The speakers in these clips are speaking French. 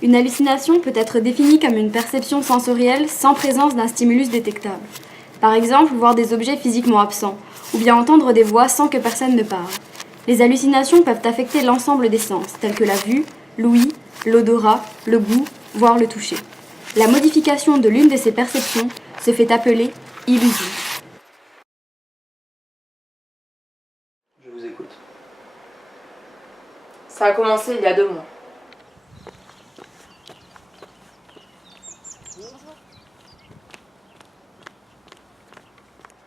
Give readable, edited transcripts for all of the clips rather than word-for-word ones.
Une hallucination peut être définie comme une perception sensorielle sans présence d'un stimulus détectable. Par exemple, voir des objets physiquement absents, ou bien entendre des voix sans que personne ne parle. Les hallucinations peuvent affecter l'ensemble des sens, tels que la vue, l'ouïe, l'odorat, le goût, voire le toucher. La modification de l'une de ces perceptions se fait appeler illusion. Je vous écoute. Ça a commencé il y a 2 mois.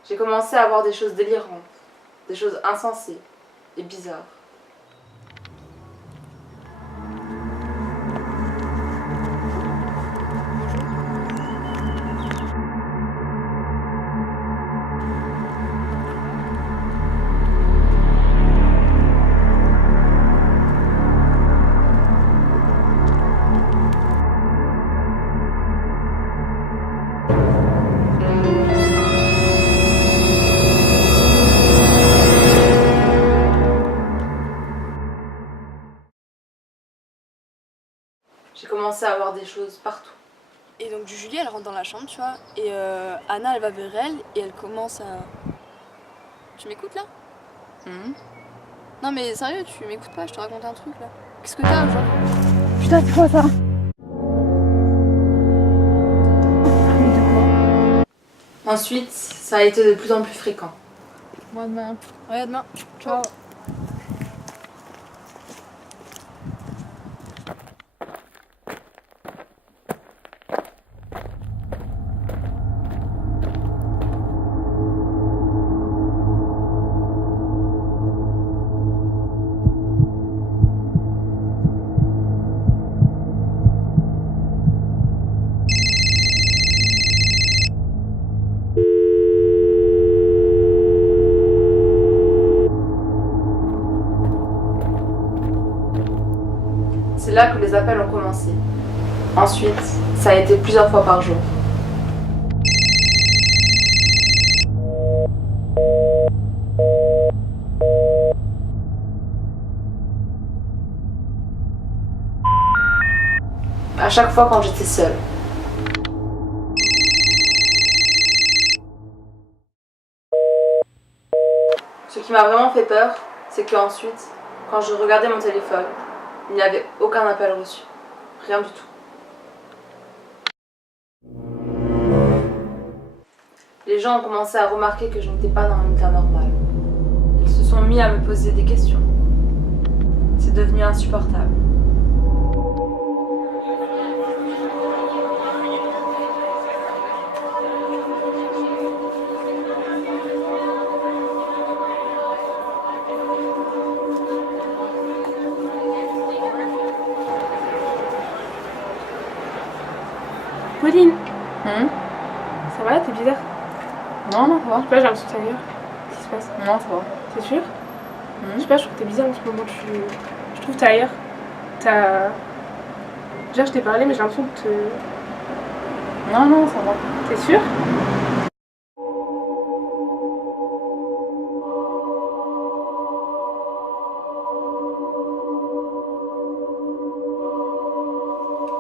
J'ai commencé à voir des choses délirantes, des choses insensées et bizarres. J'ai commencé à voir des choses partout. Et donc Julie elle rentre dans la chambre, tu vois, et Anna elle va vers elle et elle commence à... Tu m'écoutes là? Non mais sérieux, tu m'écoutes pas, je te raconte un truc là. Qu'est-ce que t'as genre? Putain, c'est quoi ça? Ensuite, ça a été de plus en plus fréquent. Moi demain. Ouais, à demain. Ciao. C'est là que les appels ont commencé. Ensuite, ça a été plusieurs fois par jour. À chaque fois quand j'étais seule. Ce qui m'a vraiment fait peur, c'est qu'ensuite, quand je regardais mon téléphone, il n'y avait aucun appel reçu. Rien du tout. Les gens ont commencé à remarquer que je n'étais pas dans mon état normal. Ils se sont mis à me poser des questions. C'est devenu insupportable. Pauline, Hum? ça va? T'es bizarre? Non, non, ça va. Je sais pas, j'ai l'impression que t'es ailleurs. Qu'est-ce qui se passe? Non, ça va. C'est sûr? Hum? Je sais pas, je trouve que t'es bizarre en ce moment. Je trouve que t'es ailleurs. T'as. Déjà, je t'ai parlé, mais j'ai l'impression que Non, non, ça va. T'es sûr?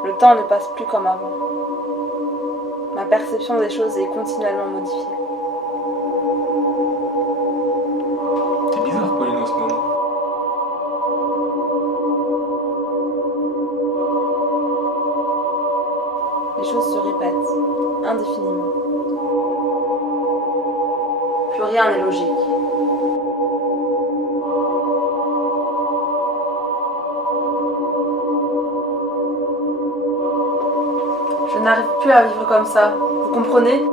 Le temps ne passe plus comme avant. Ma perception des choses est continuellement modifiée. T'es bizarre, Pauline, en ce moment. Les choses se répètent, indéfiniment. Plus rien n'est logique. Je n'arrive plus à vivre comme ça, vous comprenez?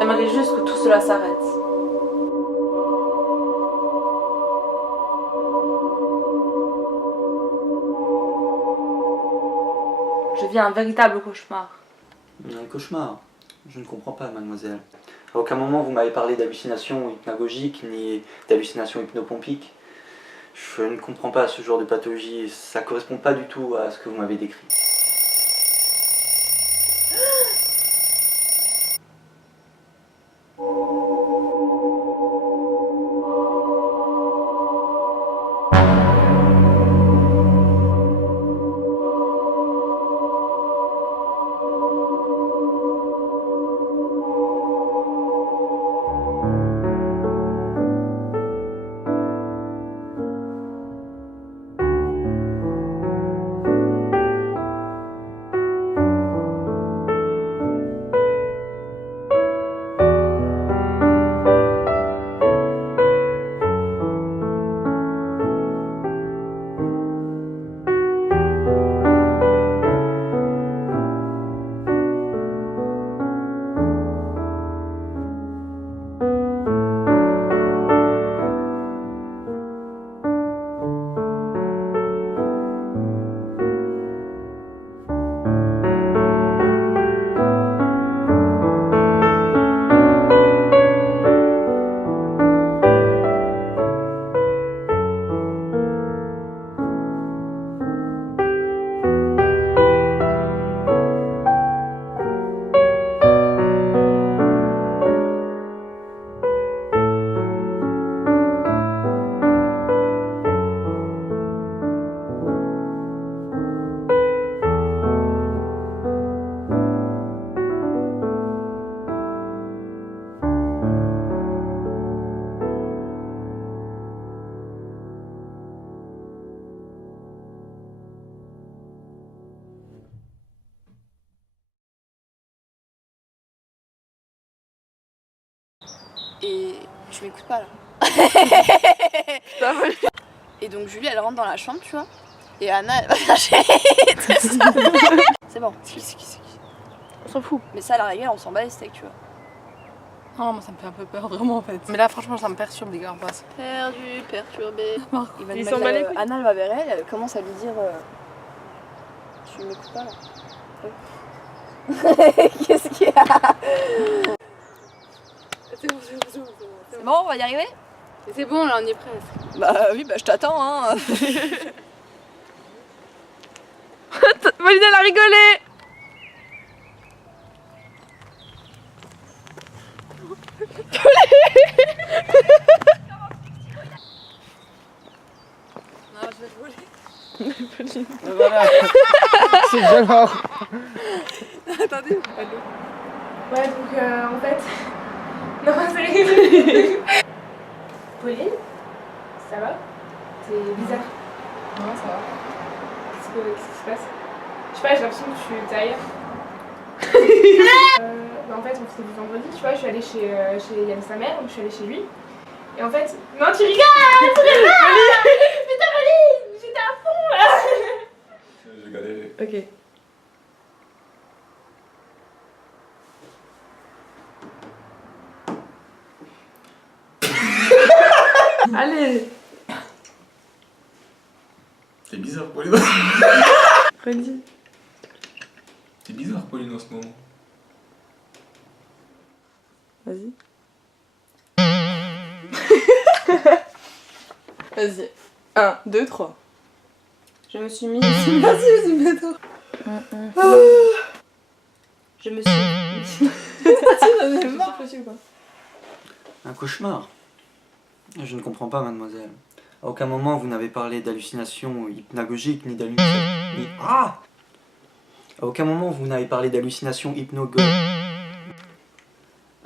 J'aimerais juste que tout cela s'arrête. Je vis un véritable cauchemar. Un cauchemar. Je ne comprends pas, mademoiselle. À aucun moment vous m'avez parlé d'hallucinations hypnagogiques ni d'hallucinations hypnopompiques. Je ne comprends pas ce genre de pathologie. Ça ne correspond pas du tout à ce que vous m'avez décrit. Et tu m'écoutes pas là. Et donc Julie elle rentre dans la chambre, tu vois. Et Anna elle va chercher. C'est bon. On s'en fout. Mais ça à la rigueur on s'en bat les steaks, tu vois. Non, moi ça me fait un peu peur vraiment en fait. Mais là franchement ça me perturbe les gars en face. Perdu, perturbé. Ils s'en bat les couilles. Anna elle va vers elle commence à lui dire tu m'écoutes pas là. Qu'est-ce qu'il y a? C'est bon, on va y arriver? C'est bon, là on y est presque. Bah oui, bah je t'attends hein. Pauline elle a rigolé. Non, je vais te voler. Voilà. C'est violent. Attendez. Ouais, donc en fait. Non, c'est. Pauline, ça va? C'est bizarre. Non, ça va. Qu'est-ce qui se passe? Je sais pas, j'ai l'impression que tu es ailleurs. Bah en fait, on s'était vu vendredi, tu vois, je suis allée chez Yann sa mère, donc je suis allée chez lui. Et en fait. Non, tu rigoles! Tu rigoles! Putain, Pauline! J'étais à fond là! J'ai galéré. Ok. Allez! C'est bizarre, Pauline. Redis. C'est bizarre, Pauline, en ce moment. Vas-y. Vas-y. 1, 2, 3. Je me suis mis ici. Vas-y, vas-y, mets-toi. Je me suis. Vas-y, j'en ai marre. Un cauchemar? Je ne comprends pas, mademoiselle. À aucun moment vous n'avez parlé d'hallucination hypnagogique ni d'hallucination. Ah! À aucun moment vous n'avez parlé d'hallucination hypnagogique.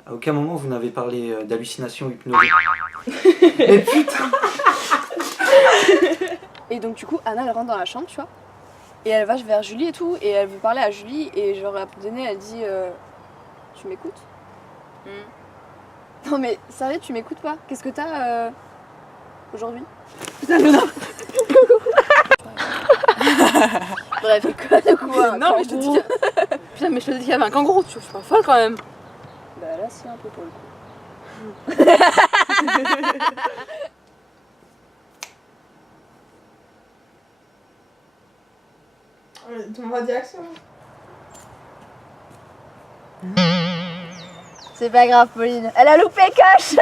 À aucun moment vous n'avez parlé d'hallucination hypnagogique. Mais putain! Et donc du coup Anna elle rentre dans la chambre, tu vois. Et elle va vers Julie et tout, et elle veut parler à Julie, et genre à un moment donné elle dit tu m'écoutes? Non mais sérieux, tu m'écoutes pas? Qu'est-ce que t'as aujourd'hui? Putain Luna. Bref, quoi de quoi? Non, mais je te dis que... Putain, mais je te dis qu'il y avait un kangourou, tu vois, je suis pas folle quand même. Bah là c'est un peu pour le coup. Ton radiaction. C'est pas grave Pauline, elle a loupé coche.